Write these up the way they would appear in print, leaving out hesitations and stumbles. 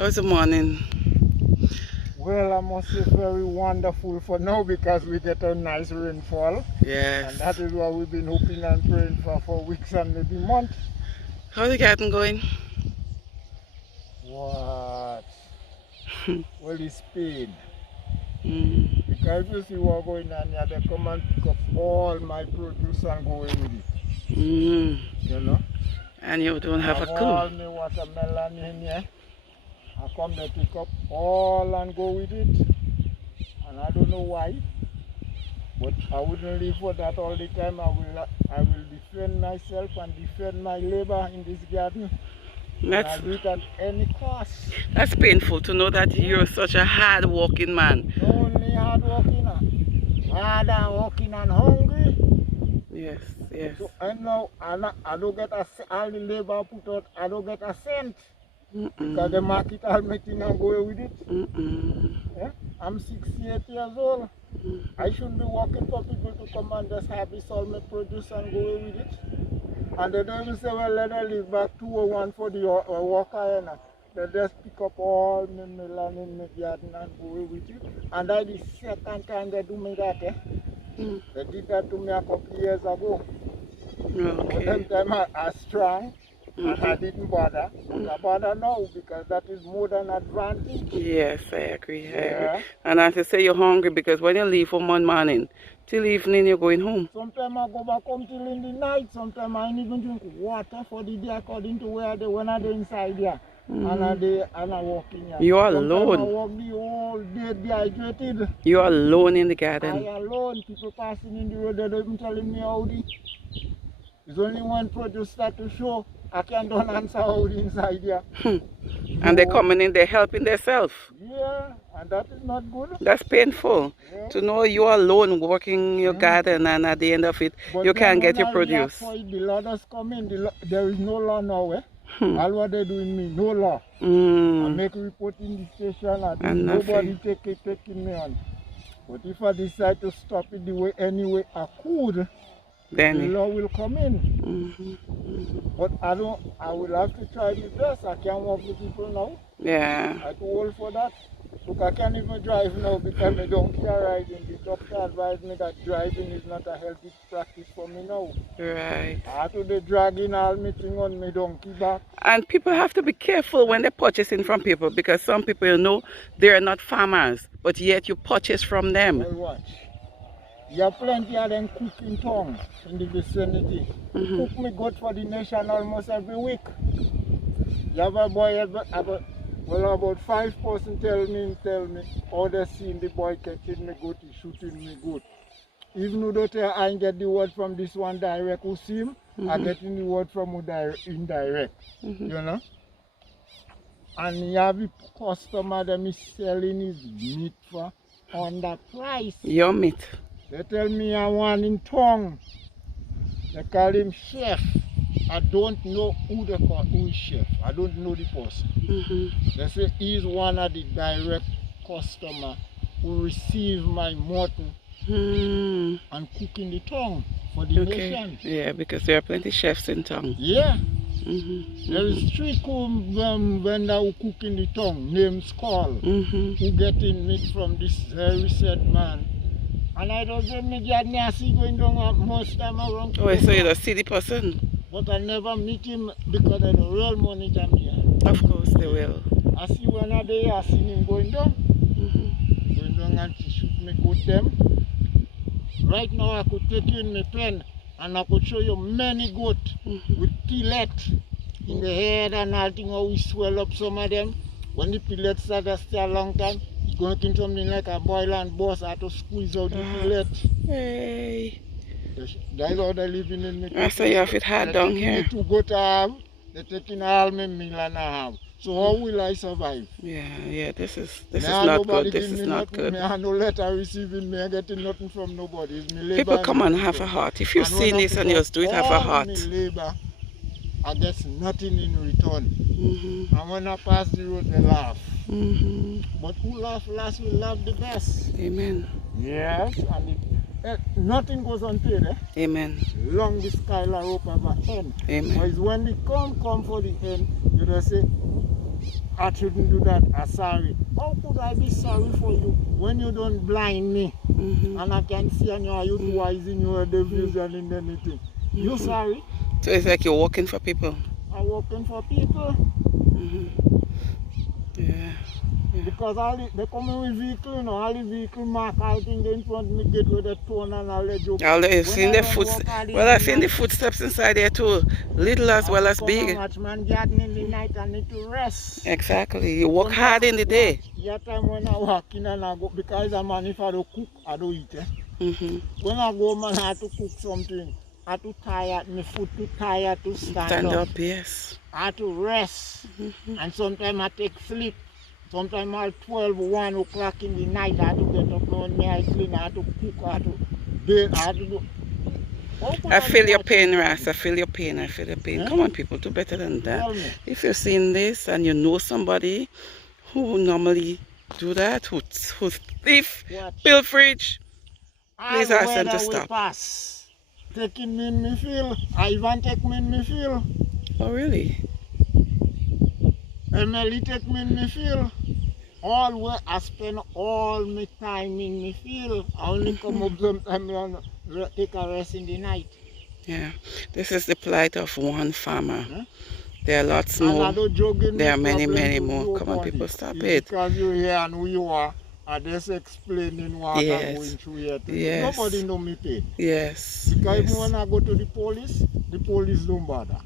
How's the morning? Well, I must say very wonderful for now because we get a nice rainfall. Yes. And that is what we've been hoping and praying for weeks and maybe months. How's the garden going? What? Well, it's pain. Mm. Because you see what's going on here, they come and pick up all my produce and go away with it. Mm. You know? And you don't have a clue. All my watermelon in here. I come they pick up all and go with it. And I don't know why. But I wouldn't live for that all the time. I will defend myself and defend my labor in this garden. That's, I do it at any cost. that's painful to know that you're such a hard-working man. Not only hard-working, hard-working and hungry. Yes, yes. So I know I don't get all the labor I put out, I don't get a cent. Because the market all my thing and go away with it. Yeah? I'm 68 years old. I shouldn't be working for people to come and just harvest all my produce and go away with it. And they don't even say, well, let them leave back 201 for the worker. They just pick up all my melon in my garden and go away with it. And that is the second time they do me that. They did that to me a couple of years ago. Okay. But that time I was strong. And I didn't bother. But I bother now because that is more than advantage. Yes, I agree. I agree. And I have to say you're hungry because when you leave from one morning till evening you're going home. Sometimes I go back home till in the night. Sometimes I ain't even drink water for the day according to where they when I do inside there. And I walk in here. You're alone. Sometimes I walk the whole day dehydrated. You're alone in the garden. I alone. People passing in the road, they don't even telling me how the. There's only one produce start to show. I can't answer how the inside here. And they're coming in, they're helping themselves. Yeah, and that is not good. That's painful to know you're alone working your garden and at the end of it, But you can't get your produce. The law does come in. There is no law now. All what they doing me, no law. I make a report in the station and nobody taking me on. But if I decide to stop it the way anyway I could, then the law will come in. But I will have to try my best. I can't work with people now. Yeah. I too old for that. Look, I can't even drive now because I don't care riding. The doctor advised me that driving is not a healthy practice for me now. Right. I have to be dragging all my thing on my donkey back. And people have to be careful when they're purchasing from people because some people, you know, they're not farmers, but yet you purchase from them. Well, watch. You have plenty of them cooking tongue in the vicinity. Cook me good for the nation almost every week. You have a boy, about 5 persons tell me how they seen the boy catching me good, he shooting me good. Even though I get the word from this one direct who see him, I getting the word from who indirect. You know? And you have a customer that is selling his meat for under price. Your meat. They tell me I want in tongue. They call him chef. I don't know who they call who is chef. I don't know the person. They say he's one of the direct customer who receive my mutton and cook in the tongue for the nation. Yeah, because there are plenty chefs in town. Yeah. There is 3 vendor who cook in the tongue, named Skull, who getting meat from this very said man. And I don't get me get nasty going down most time around. Oh, so you don't see the person? But I never meet him because of the real money come here. Of course they will. I see one of the I seen him going down. Going down and he shoot me good them. Right now I could take you in my pen and I could show you many goat with pillet in the head and all thing how we swell up some of them. When the pellets start to stay a long time, it's going to something like a boil and boss. I have to squeeze out the pellet. Hey. That's how they're living in me. I say you have it hard down here. To go to have, they're taking all my meal and I have. So how will I survive? Yeah, this is not good. This is not good. I have no letter receiving me. I getting nothing from nobody. It's me labor. People come and have a heart. If you see this and you just do it, have a heart. Labor, I get nothing in return. And when I pass the road, they laugh. But who laugh last will laugh the best. Amen. Yes, and nothing goes unpaid. Amen. Long the skylar rope ever end. Amen. But it's when they come for the end, you just say, I shouldn't do that. I'm sorry. How could I be sorry for you when you don't blind me? And I can see and you're utilizing your division in anything. You sorry? So it's like you're working for people. I'm working for people. Yeah. Because they come in with vehicle, you know, all the vehicle mark, all things in front of me, get with the tone and all that joke. I've seen the footsteps. Well, I've seen the footsteps inside there too, little as well as big. Man garden in the night, I need to rest. Exactly. You work hard in the day. Yeah, time when I walk in and I go, because I'm man, if I don't cook, I don't eat. When I go, man, I have to cook something. I have to tired, my foot too tired to stand up. Yes. I have to rest. And sometimes I take sleep. Sometimes at 12, 1 o'clock in the night, I have to get up now and I clean, I have to cook, I have to bathe, I have to do. I feel your pain, Ras. I feel your pain. I feel your pain. Come on, people, do better than that. If you're seeing this and you know somebody who normally do that, who thief, pilferage, please ask them to stop. Pass. Taking me in me feel. I even take me in me feel. Oh, really? Emily take me in me feel. All where I spend all my time in me feel. I only come up sometimes and take a rest in the night. Yeah, this is the plight of one farmer. There are lots more. There are many, many more. Come on, people, stop it. Because you're here and who you are, I'm just explaining what I'm going through here. Yes. Nobody know me pain. Yes. Because even when I go to the police don't bother.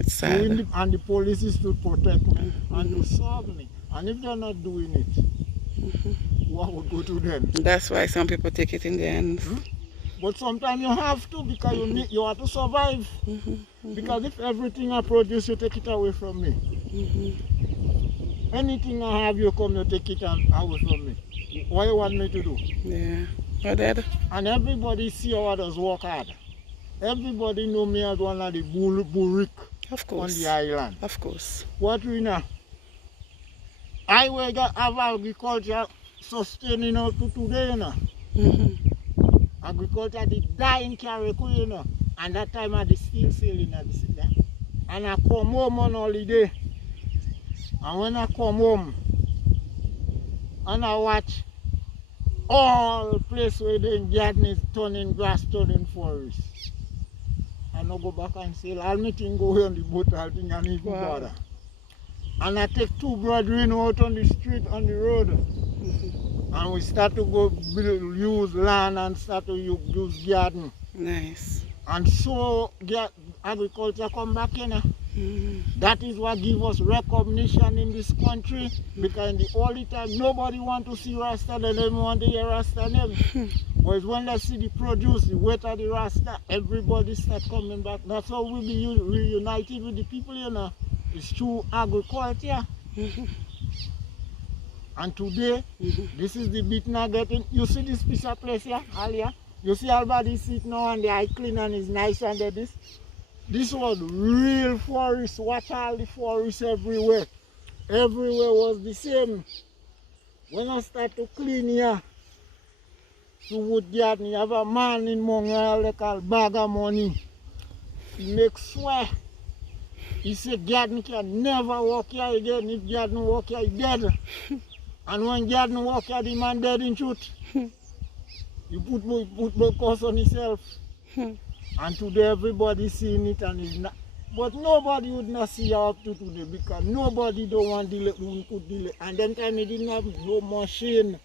It's sad. And the police is to protect me and to serve me. And if they're not doing it, what would go to them? That's why some people take it in their hands. But sometimes you have to, because you have to survive. Because if everything I produce, you take it away from me. Anything I have, you come, you take it away from me. What you want me to do? Yeah. Well, Dad. And everybody see how others work hard. Everybody know me as one of the burik on the island. Of course. What we know? I will have agriculture sustaining out to today, you know. Agriculture did die in Carriacou, you know. And that time I was still sailing at the city. And I come home on holiday. And when I come home, and I watch all places where the garden is turning grass, turning forest. I no go back and sail. All me thing go on the boat, all thing and even bother. And I take 2 brethren out on the street, on the road. And we start to go use land and start to use garden. Nice. And so agriculture come back in. That is what gives us recognition in this country. Because in the all the time nobody want to see Rasta, they don't want to hear Rasta name. But when they see the produce, the weight of the Rasta, everybody start coming back. That's how we be reunited with the people, you know. It's through agriculture. And today, this is the bit now getting. You see this piece of place here, earlier? You see everybody sit now and the eye clean and it's nice under this. This was real forest. Watch all the forest everywhere. Everywhere was the same. When I start to clean here, to wood garden, you have a man in Mongrel they call bag of money. He makes swear. He said garden can never walk here again. If garden walk here, he dead. And when garden walk here, the man dead in truth. He put more cost on himself. And today everybody seeing it and it's not. But nobody would not see her up to today because nobody don't want delay, could delay. And then time he didn't have no machine.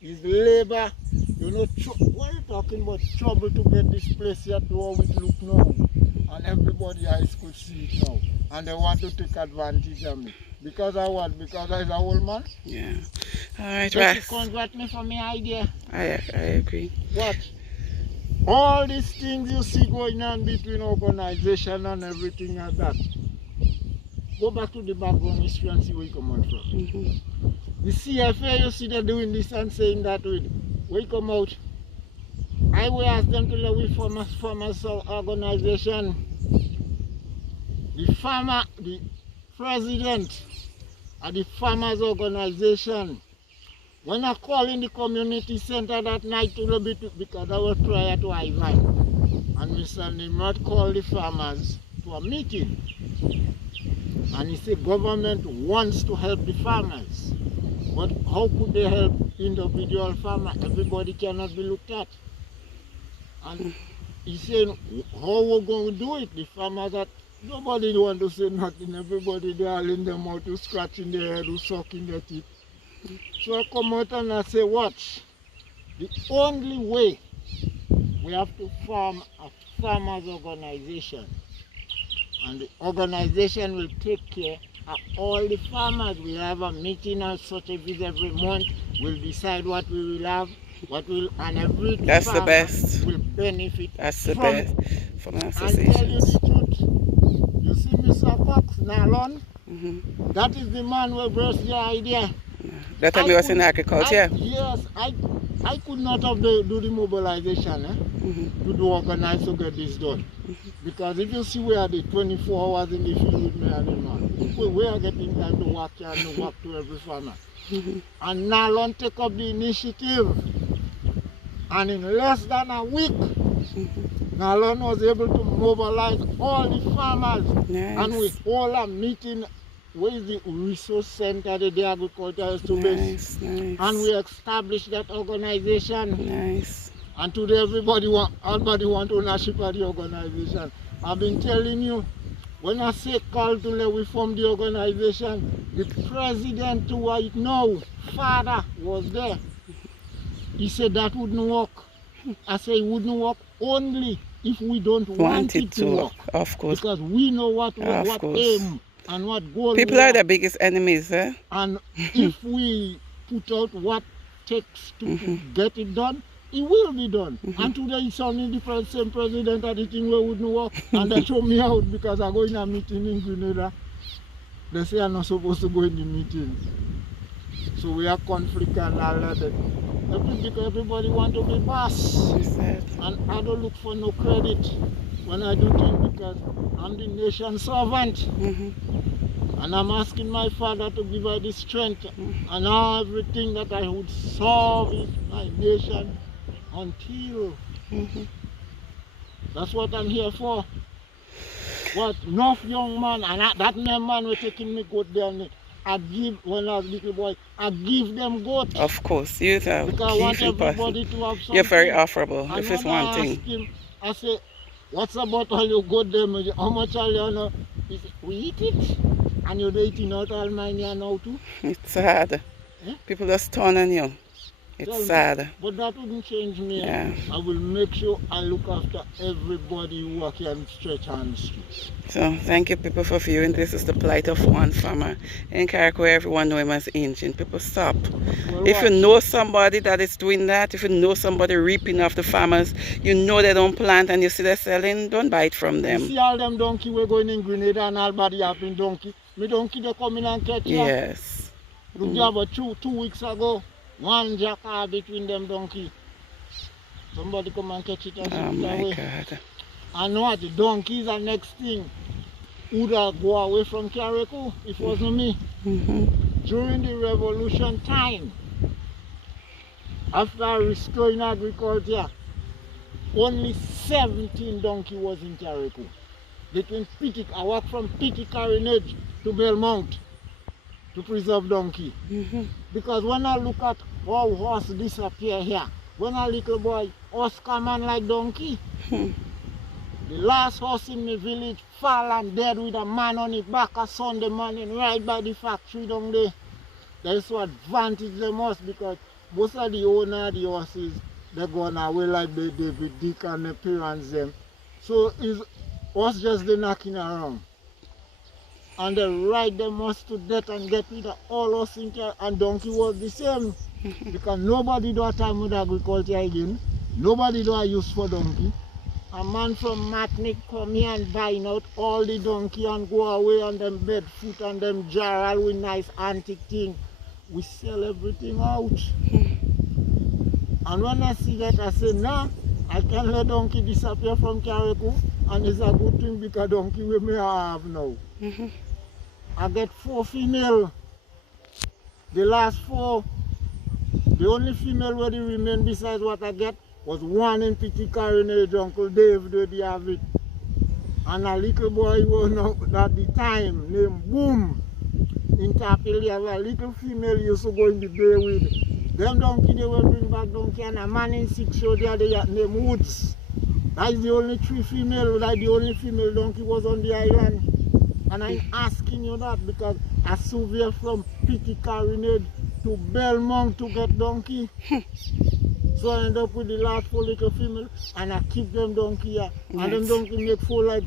It's labor. You know, what are you talking about? Trouble to get this place here to how it look now. And everybody else could see it now. And they want to take advantage of me. Because I what? Because I'm an old man? Yeah. Alright, Ras. You convert me for my idea. I agree. What? All these things you see going on between organization and everything like that. Go back to the background history and see where you come out from. The CFA, you see they're doing this and saying that with. Where you come out? I will ask them to let we form a organization. The president of the farmers organization. When I call in the community center that night a little bit because I was prior to Ivan. And Mr. Nimrod called the farmers to to a meeting. And he said government wants to help the farmers. But how could they help individual farmers? Everybody cannot be looked at. And he said, how we're going to do it? The farmers that nobody want to say nothing. Everybody they are in them out to scratching their head, to sucking their teeth. So I come out and I say, watch. The only way we have to form a farmers organization. And the organization will take care of all the farmers. We have a meeting or such a visit every month. We'll decide what we will have, and every That's farmer the best. will benefit. That's the from best it. from I'll tell you associations. the truth. You see Mr. Fox, Nalon, Mm-hmm. that is the man who brought the idea. That time he was in agriculture. Yes, I could not have do the mobilization to do organize to get this done. Because if you see where the 24 hours in the field with me and the man, we are getting time to work here and to work to every farmer. And Nalon take up the initiative. And in less than a week, Nalon was able to mobilize all the farmers. Nice. And we hold a meeting with the resource center, the agricultural students. Nice, nice. And we established that organization. Nice. And today everybody want ownership of the organization. I've been telling you, when I say call to let we form the organization, the president to right now, father, was there. He said that wouldn't work. I say it wouldn't work only if we don't want it to work. Of course. Because we know what aim and what goal. People are the biggest enemies, eh? And if we put out what takes to get it done, it will be done. And today it's only the same president that the thing wouldn't work. And they throw me out because I go in a meeting in Grenada. They say I'm not supposed to go in the meeting. So we have conflict and all that. Because everybody want to be boss. And I don't look for no credit when I do things because I'm the nation's servant. And I'm asking my father to give her the strength and everything that I would serve my nation until. That's what I'm here for. What enough young man, and that man was taking me goat down. I give, when I was a little boy, I give them goat. Of course, you have because I want everybody to have something. You're very offerable, and if it's one thing. I say, what's about all your goat them? How much are you know? He said, we eat it. And you're eating out all mine here now too? It's sad. People just turn on you. It's sad. But that wouldn't change me. Yeah. I will make sure I look after everybody who can stretch hands to. So thank you people for viewing. This is the plight of one farmer. In Carriacou, everyone know him as Ancient. People stop. Well, if you know somebody that is doing that, if you know somebody reaping off the farmers, you know they don't plant and you see they're selling, don't buy it from them. You see all them donkey we're going in Grenada and all body up in donkey. Me donkey they come in and catch you. Yes. Look there about 2 weeks ago. One jackal between them donkey. Somebody come and catch it and oh my away. God. And what? The donkeys are next thing. Would I go away from Carriacou? It wasn't me. During the revolution time, after restoring agriculture, only 17 donkey was in Carriacou. Between Petite, I walk from Petite Carriacou to Belmont to preserve donkey. Because when I look at how horse disappear here, when a little boy, horse come on like donkey. The last horse in the village fall and dead with a man on it back a Sunday morning right by the factory down there. That's what advantage them horse because most of the owner of the horses, they're going away like the David Dick and the parents them. So it's horse just the knocking around. And they ride them horse to death and get rid of all horse in care. And donkey was the same. Because nobody do a time with agriculture again. Nobody do a use for donkey. A man from Martinique come here and buying out all the donkey and go away on them bedfoot and them jar all with nice antique thing. We sell everything out. And when I see that, I say, nah, I can't let donkey disappear from Carriacou. And it's a good thing because donkey we may have now. I get 4 female. The last 4, the only female where they remain besides what I get was one in Petite Carriacou, Uncle Dave, they have it. And a little boy was at the time named Boom. In Tapil, you have a little female used to go in the bay with. Them donkey, they will bring back donkey, and a man in 6 show there, they named Woods. That's the only 3 female, like the only female donkey was on the island. And I'm asking you that because I survey from Petite Carriacou to Belmont to get donkey. So I end up with the last 4 little female, and I keep them donkey here. Yes. And them donkey make 4 like,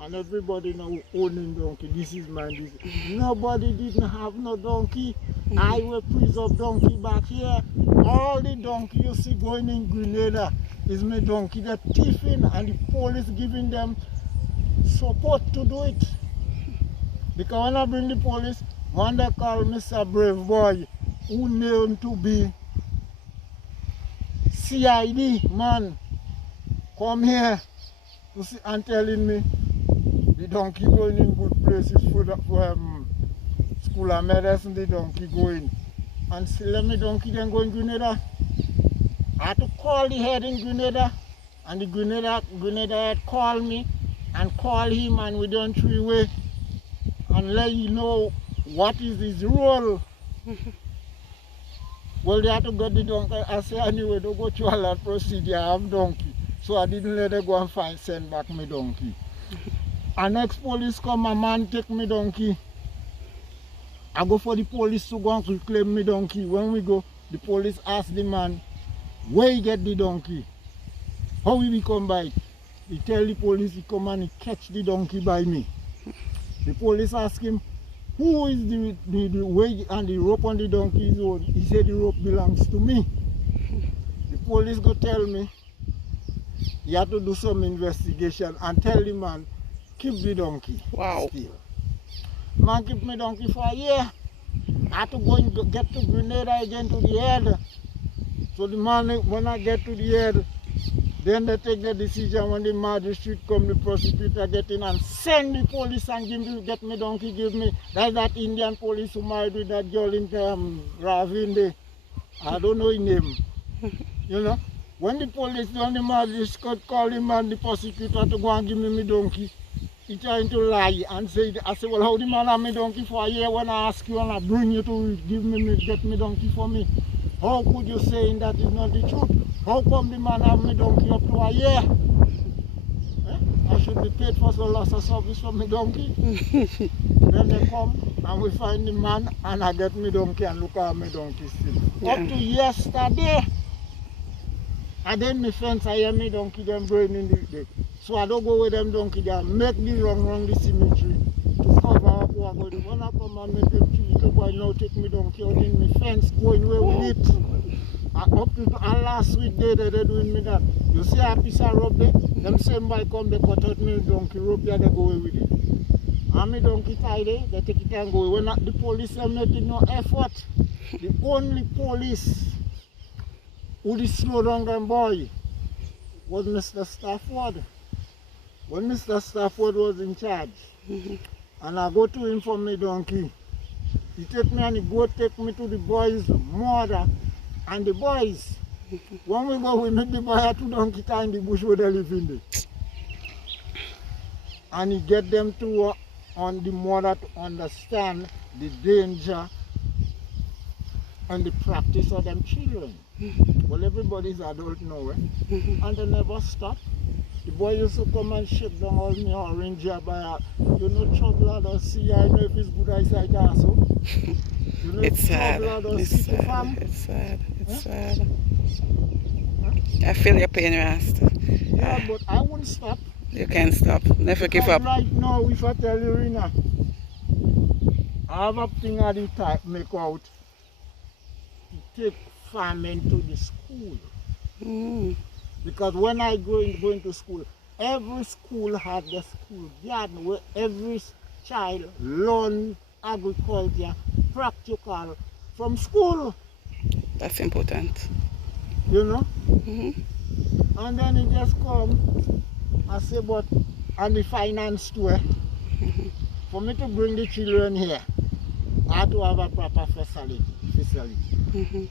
and everybody now owning donkey. This is mine. Nobody didn't have no donkey. I will preserve donkey back here. All the donkey you see going in Grenada is my donkey. They're thieving, and the police giving them support to do it. Because when I bring the police, one they call Mr. Brave Boy, who named to be CID man, come here to see and telling me the donkey going in good places for the school of medicine, the donkey going. And see, let me donkey then go in Grenada. I had to call the head in Grenada, and the Grenada head called me and call him, and we done 3-way and let you know what is his role. Well, they had to get the donkey. I said, anyway, don't go through all that procedure, I have donkey. So I didn't let them go and send back my donkey. And next police come, a man take me donkey. I go for the police to go and reclaim me donkey. When we go, the police ask the man, where he get the donkey? How will he come by it? He tell the police he come and he catch the donkey by me. The police ask him, who is the way and the rope on the donkey is old? He said the rope belongs to me. The police go tell me, he had to do some investigation and tell the man, keep the donkey. Wow. Still. Man keep my donkey for a year. I had to go and get to Grenada again to the head. So the man, when I get to the head, then they take the decision when the magistrate come, the prosecutor get in and send the police and get me donkey, give me. That's that Indian police who married with that girl in Ravinde. I don't know his name. You know? When the police, when the magistrate call him and the prosecutor to go and give me my donkey, he trying to lie and say, I say, well, how the man have me donkey for a year when I ask you and I bring you to give me, get me donkey for me? How could you say that is not the truth? How come the man have me donkey up to a year? I should be paid for some loss of service for me donkey. Then they come and we find the man and I get me donkey and look at me donkey still. Yeah. Up to yesterday, and then my friends I hear me donkey them going in the so I don't go with them donkey there, make me run the cemetery to cover up what I go do. When I come and make them little boy now take me donkey out in my fence going away with it. Up to last week they doing me that. You see a piece of rope there? Them same boy come, they cut out me donkey rope there, they go away with it. And me donkey tie there, they take it and go away. When the police are making no effort, the only police who did slow down them boy was Mr. Stafford. When Mr. Stafford was in charge, and I go to him for me donkey, he take me and he go take me to the boys' mother. And the boys, when we go, we make the boy a 2 donkey tie in the bush where they live in there. And he get them to on the mother to understand the danger and the practice of them children. Well, everybody's adult now, and they never stop. The boy used to come and shake down all me orange by you know trouble or see, I know if it's good eyesight also. You know, it's sad. It's sad. It's sad. It's sad. I feel your pain, Rasta. Yeah, but I won't stop. You can't stop. Never give up. Right now, if I tell you, Rina, I have a thing I did make out to take farming to the school. Because when I going to school, every school had the school garden where every child learn agriculture, practical from school. That's important. You know? And then it just come, I say, but, and the finance too, for me to bring the children here, I have to have a proper facility.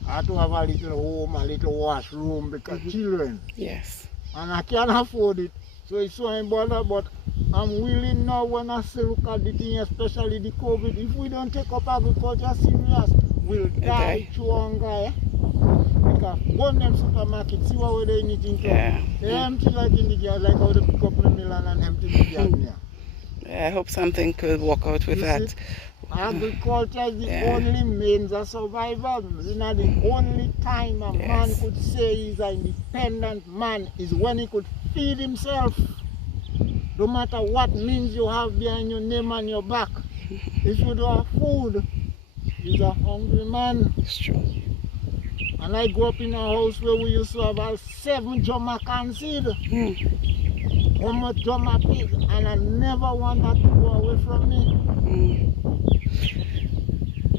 I have to have a little home, a little washroom, because children. Yes. And I can't afford it. So it's so important, but I'm willing now when I say look at the thing, especially the COVID, if we don't take up agriculture serious, we'll die through hunger. Eh? Because one them supermarket, see what they anything from. Yeah. They empty like in the yard, like how they pick up the Milan and empty the yard here. Yeah, I hope something could work out with that. Agriculture is the only means of survival. You know, the only time a man could say he's an independent man is when he could feed himself. No matter what means you have behind your name and your back. If you don't have food, he's a hungry man. It's true. And I grew up in a house where we used to have about 7 Jamaican seed. How much Jamaican pig, and I never want that to go away from me.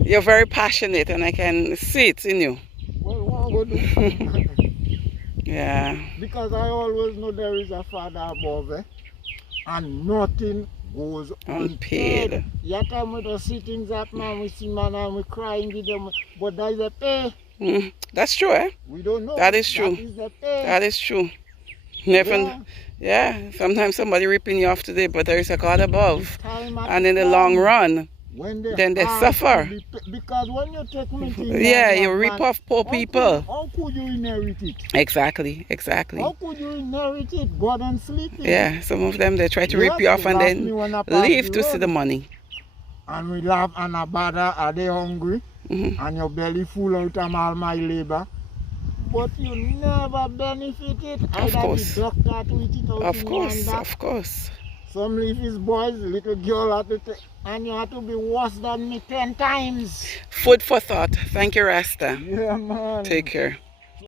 You're very passionate and I can see it in you. Well, what do I do? Yeah. Because I always know there is a Father above, and nothing goes unpaid. Yeah, time we don't see things happen and we see man and we crying with them, but there is a pay. That's true, eh? We don't know. That is true. That is the pay. That is true. Never. Yeah. Sometimes somebody ripping you off today, but there is a God above. And in the long run, then they suffer. Because when you take me to you rip off poor people. How could you inherit it? Exactly, exactly. How could you inherit it? God and sleeping. Yeah, some of them, they try to rip you off and then leave to see the money. And we laugh and a bother, are they hungry? And your belly full out of all my labor. But you never benefit it. Of course. The doctor to eat it out. Of course, of course. Some leave his boys, little girl had to take, and you have to be worse than me 10 times. Food for thought. Thank you, Rasta. Yeah, man. Take care.